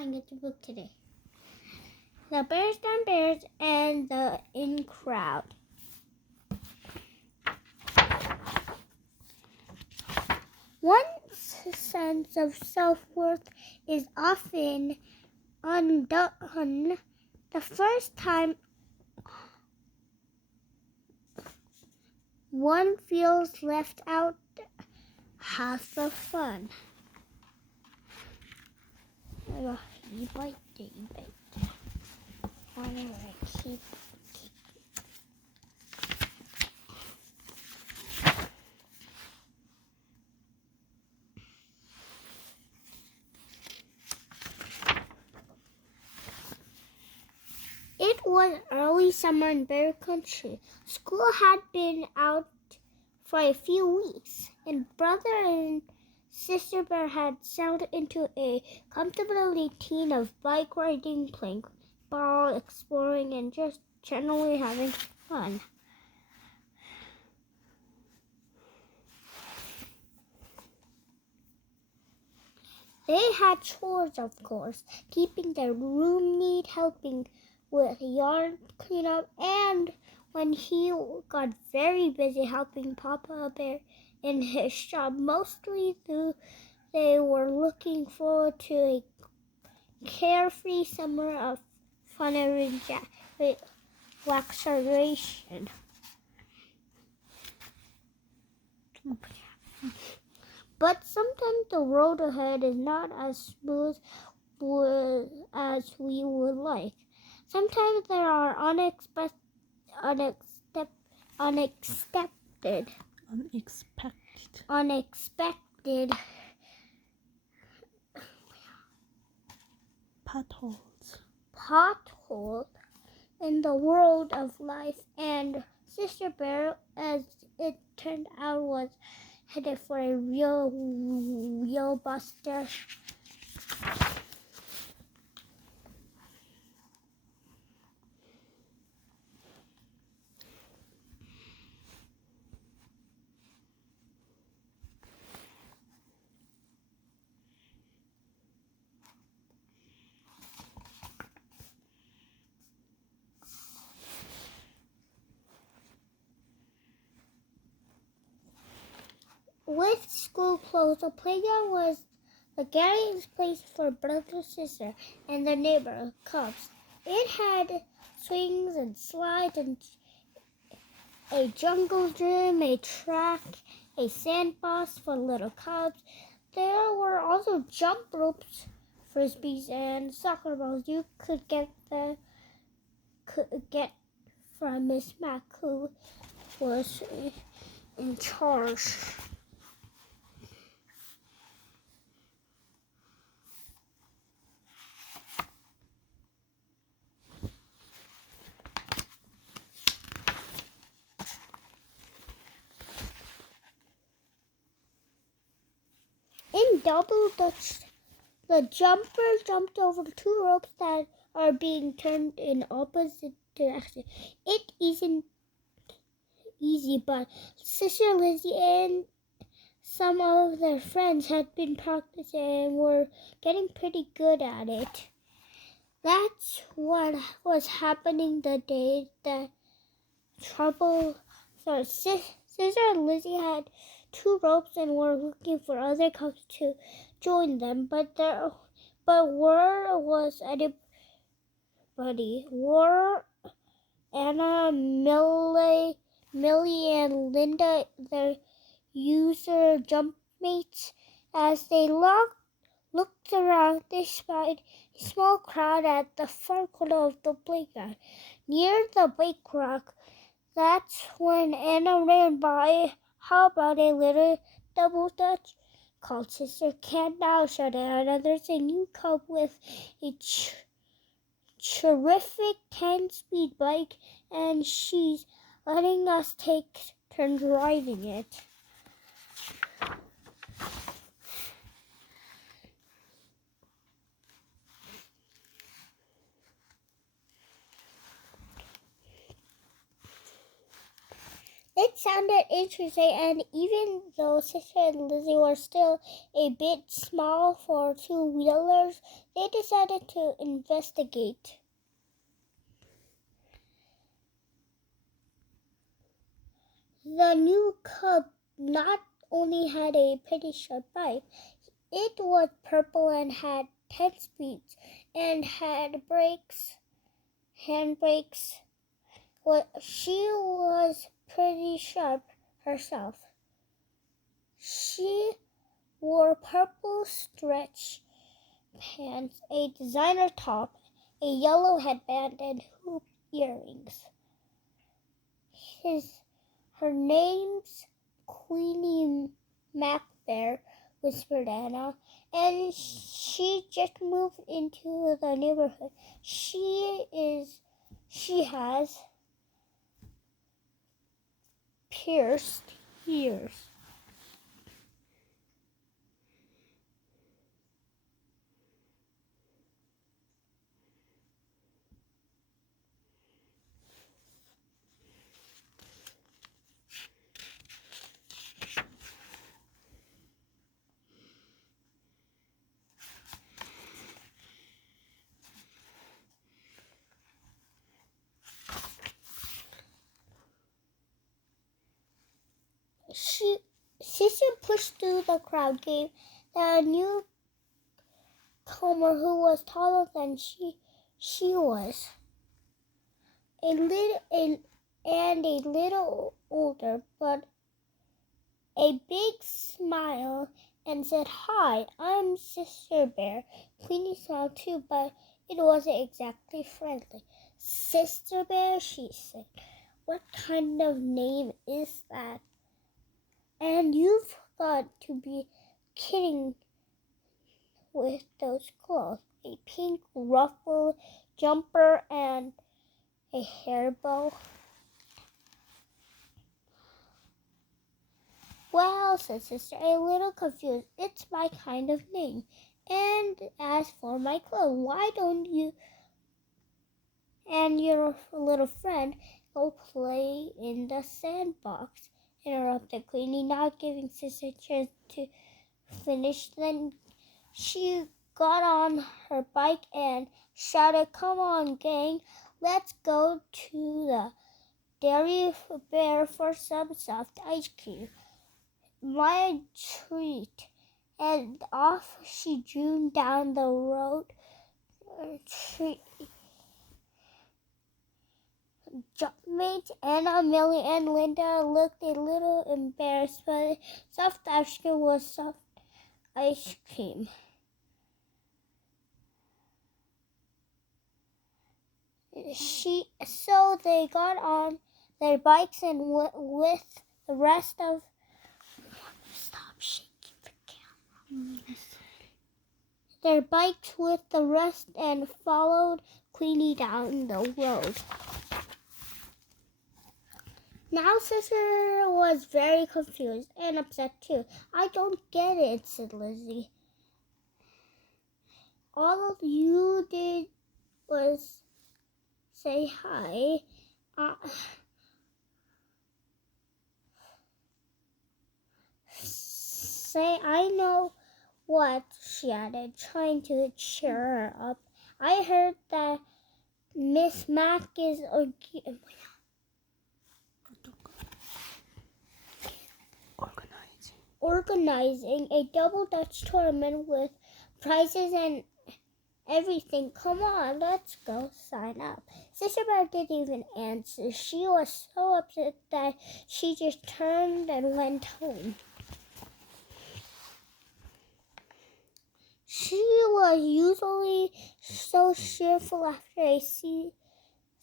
science book today. The Berenstain Bears and the In Crowd. One's sense of self-worth is often undone the first time one feels left out. Half the fun. It was early summer in Bear Country. School had been out for a few weeks, and Brother and Sister Bear had settled into a comfortable routine of bike riding, playing ball, exploring, and just generally having fun. They had chores, of course, keeping their room neat, helping with yard cleanup, and when he got very busy helping Papa Bear in his job, mostly they were looking forward to a carefree summer of fun and relaxation. But sometimes the road ahead is not as smooth as we would like. Sometimes there are unexpected potholes in the world of life, and Sister Bear, as it turned out, was headed for a real buster. With school closed, the playground was the gathering place for brother, sister, and their neighbor cubs. It had swings and slides and a jungle gym, a track, a sandbox for little cubs. There were also jump ropes, frisbees, and soccer balls you could get from Miss Mac, who was in charge. In Double Dutch, the jumper jumped over 2 ropes that are being turned in opposite directions. It isn't easy, but Sister Lizzie and some of their friends had been practicing and were getting pretty good at it. That's what was happening the day that trouble started. Sister Lizzie had 2 ropes and were looking for other cubs to join them, but where was anybody? Were Anna, Millie, and Linda their usual jump mates? As they looked around, they spied a small crowd at the far corner of the playground, near the bike rack. That's when Anna ran by. "How about a little double dutch?" called Sister. "Can't now," shouted Anna. "There's a new cub with a terrific 10-speed bike, and she's letting us take turns riding it." It sounded interesting, and even though Sister and Lizzie were still a bit small for two-wheelers, they decided to investigate. The new Cub not only had a pretty sharp bike, it was purple and had 10 speeds and had handbrakes. She was pretty sharp herself. She wore purple stretch pants, a designer top, a yellow headband, and hoop earrings. Her name's Queenie MacBear, whispered Anna, and she just moved into the neighborhood. She has pierced ears. Sister pushed through the crowd, gave the newcomer, who was taller than she was, a little older, but a big smile, and said, "Hi, I'm Sister Bear." Queenie smiled too, but it wasn't exactly friendly. "Sister Bear," she said, "what kind of name is that? And you've got to be kidding with those clothes. A pink ruffled jumper and a hair bow." "Well," said Sister, a little confused, "it's my kind of name. And as for my clothes, why don't you and your little friend go play in the sandbox?" interrupted Queenie, not giving Sister a chance to finish. Then she got on her bike and shouted, "Come on, gang, let's go to the Dairy Bear for some soft ice cream. My treat." And off she zoomed down the road. Mates Anna, Millie, and Linda looked a little embarrassed, but soft ice cream was soft ice cream. So they got on their bikes and with the rest of stop shaking the camera. Their bikes with the rest and followed Queenie down the road. Now Sister was very confused and upset too. "I don't get it," said Lizzie. "All you did was say hi. Say I know what," she added, trying to cheer her up. "I heard that Miss Mac is organizing a double Dutch tournament with prizes and everything. Come on, let's go sign up." Sister Bear didn't even answer. She was so upset that she just turned and went home. She was usually so cheerful after a season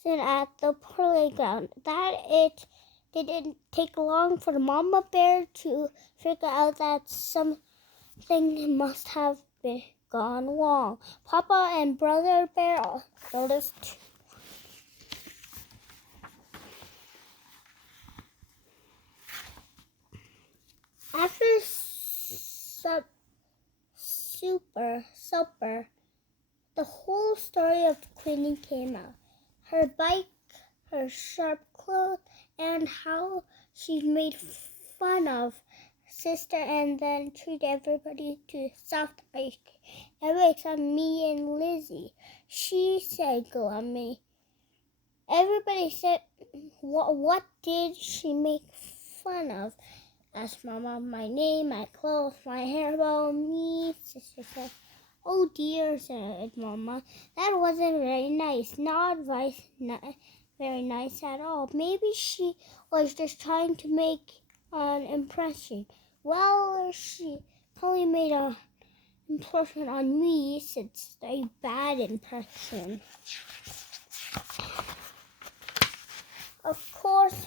at the playground that it didn't take long for Mama Bear to figure out that something must have gone wrong. Papa and Brother Bear noticed too. After supper, the whole story of Queenie came out. Her bike, her sharp clothes, and how she made fun of sister and then treat everybody to soft ice cream. Every except me and Lizzie. She said glumly. Everybody said, what did she make fun of? Asked Mama. My name, my clothes, my hairball, me, sister said. Oh dear, said Mama. That wasn't very nice. Not very nice at all. Maybe she was just trying to make an impression. Well, she probably made an impression on me since a bad impression. Of course,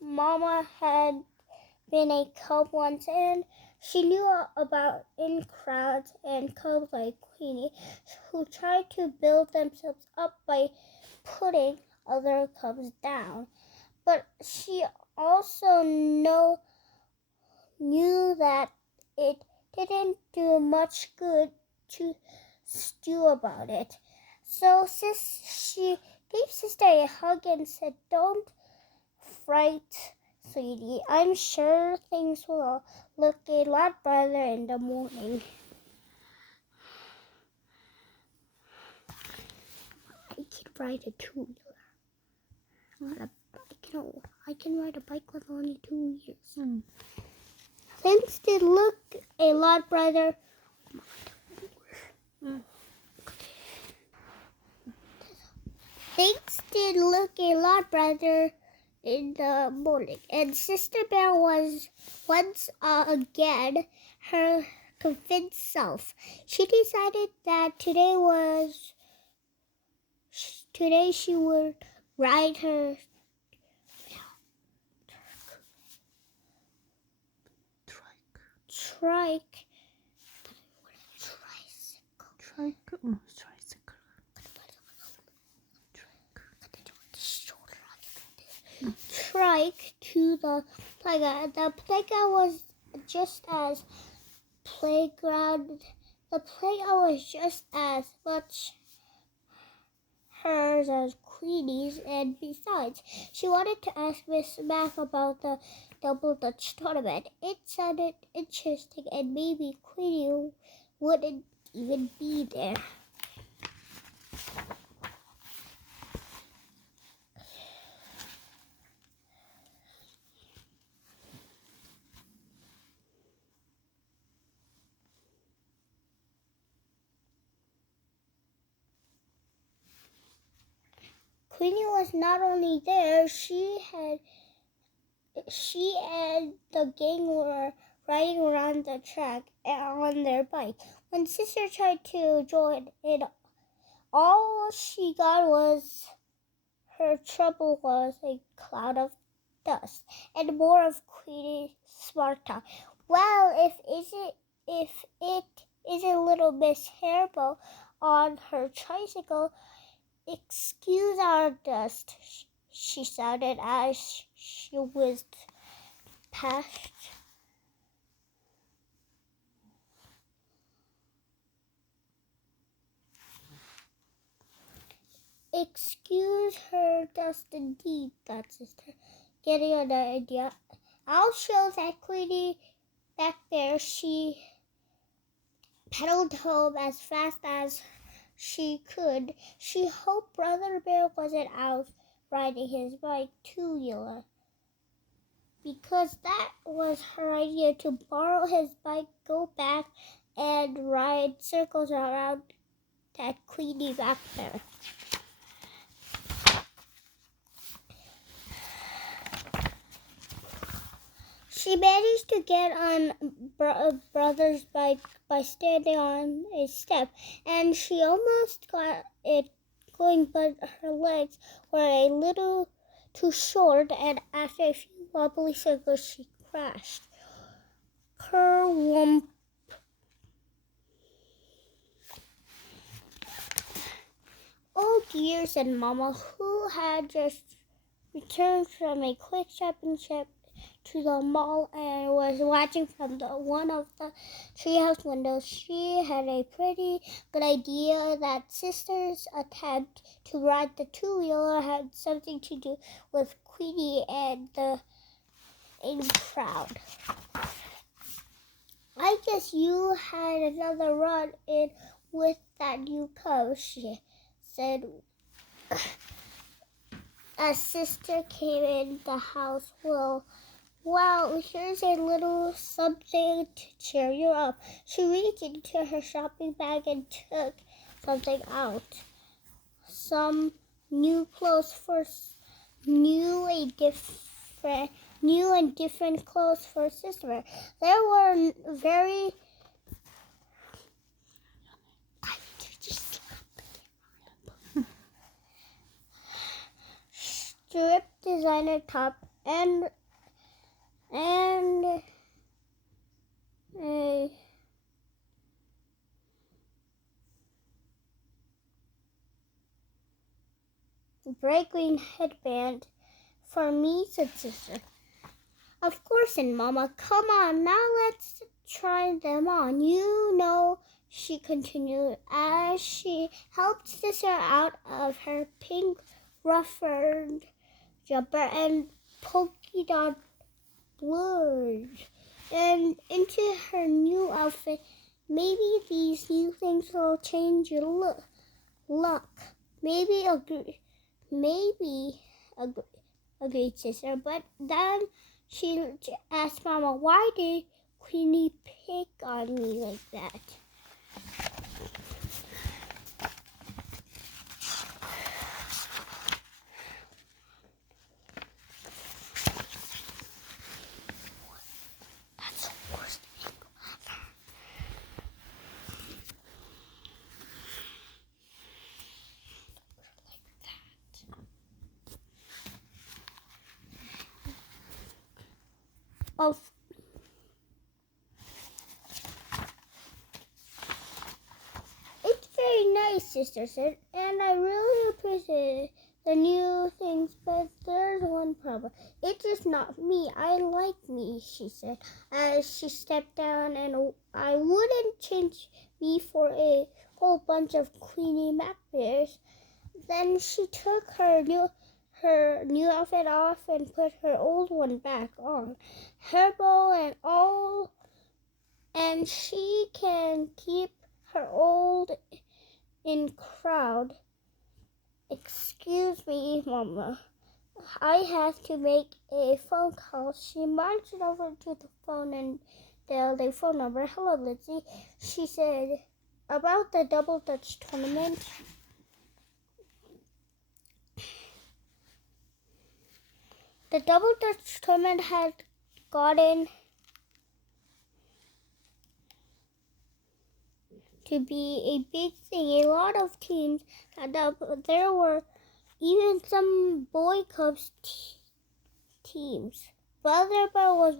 Mama had been a cub once, and she knew about in crowds and cubs like Queenie who tried to build themselves up by putting other cubs down. But she also knew that it didn't do much good to stew about it. So she gave Sister a hug and said, Don't fright, sweetie. I'm sure things will look a lot brighter in the morning. I can ride a two-wheeler. I can ride a bike with only 2 wheels. Things did look a lot brighter. Things did look a lot brighter in the morning, and Sister Bear was once again her convinced self. She decided that today she would ride her trike to the playground. The playground was just as playground. The playground was just as much hers as Queenie's, and besides, she wanted to ask Miss Mac about the Double Dutch tournament. It sounded interesting, and maybe Queenie wouldn't even be there. Queenie was not only there, she and the gang were riding around the track on their bike. When Sister tried to join in, all she got was her trouble was a cloud of dust and more of Queenie's smart talk. Well, if it isn't little Miss Hairball on her tricycle, excuse our dust, she shouted as she whizzed past. Excuse her dust indeed, thought Sister, getting an idea. I'll show that Queenie back there. She pedaled home as fast as she could. She hoped Brother Bear wasn't out riding his bike two-wheeler, because that was her idea, to borrow his bike, go back, and ride circles around that Queenie back there. She managed to get on Brother's bike by standing on a step, and she almost got it going, but her legs were a little too short, and after a few wobbly circles, she crashed. Kerwump. Oh dear, said Mama, who had just returned from a quick shopping trip to the mall and was watching from one of the treehouse windows. She had a pretty good idea that Sister's attempt to ride the two-wheeler had something to do with Queenie and the and proud. I guess you had another run in with that new coat, she said as sister came in the house. Well, wow, here's a little something to cheer you up. She reached into her shopping bag and took something out. Some new clothes for new and different clothes for sister. There were very striped designer top and a bright green headband for me, said sister. Of course, and Mama, come on, now let's try them on. You know, she continued as she helped sister out of her pink ruffled jumper and polka dot blurs and into her new outfit. Maybe these new things will change your look. Maybe agreed sister. But then she asked Mama, why did Queenie pick on me like that? That's the worst angle ever. Oh, it's very nice, sister said, and I really appreciate the new things, but there's one problem. It's just not me. I like me, she said, as she stepped down, and I wouldn't change me for a whole bunch of Queenie Mac bears. Then she took her new outfit off and put her old one back on, her bow and all, and she can keep her old in crowd. Excuse me, Mama. I have to make a phone call. She marched over to the phone and dialed a phone number. Hello, Lizzie, she said, about the Double Dutch tournament. The Double Dutch tournament had gotten to be a big thing. A lot of teams had up. There were even some boy clubs teams. Brother Bear was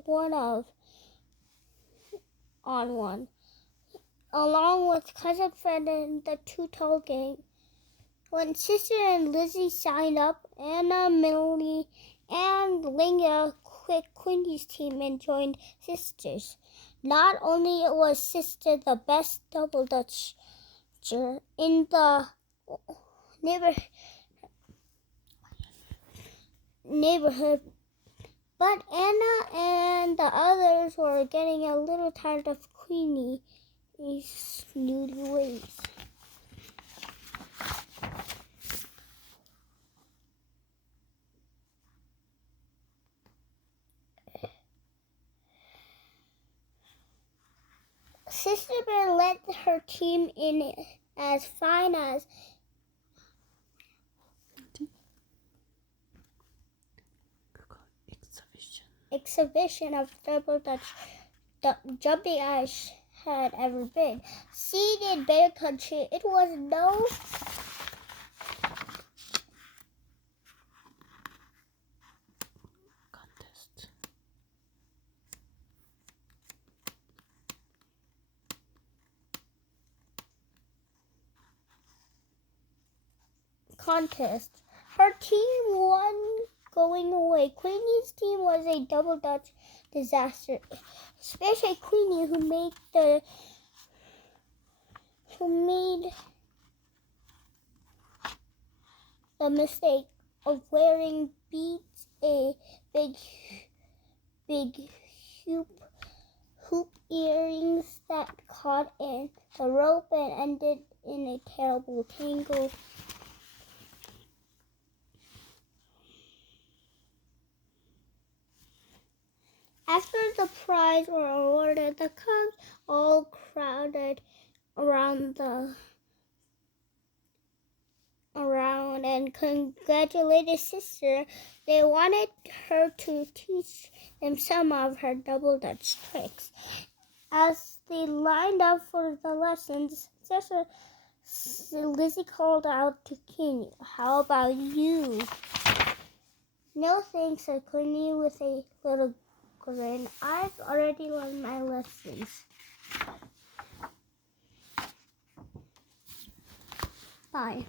on one, along with Cousin Fred and the Two Tall Gang. When Sister and Lizzie signed up, Anna, Millie, and Linga quit Queenie's team and joined Sister's. Not only was Sister the best double dutcher in the neighborhood, but Anna and the others were getting a little tired of Queenie's snooty ways. Sister Bear let her team in as fine as exhibition of double dutch jumping as had ever been seen in Bear Country. It was no contest. Her team won going away. Queenie's team was a double dutch disaster, especially Queenie, who made the mistake of wearing beads, a big big hoop earrings that caught in the rope and ended in a terrible tangle. After the prize were awarded, the cubs all crowded around and congratulated sister. They wanted her to teach them some of her double Dutch tricks. As they lined up for the lessons, Sister Lizzie called out to Queenie, "How about you?" "No thanks," said Queenie with a little grin. "I've already learned my lessons." Bye.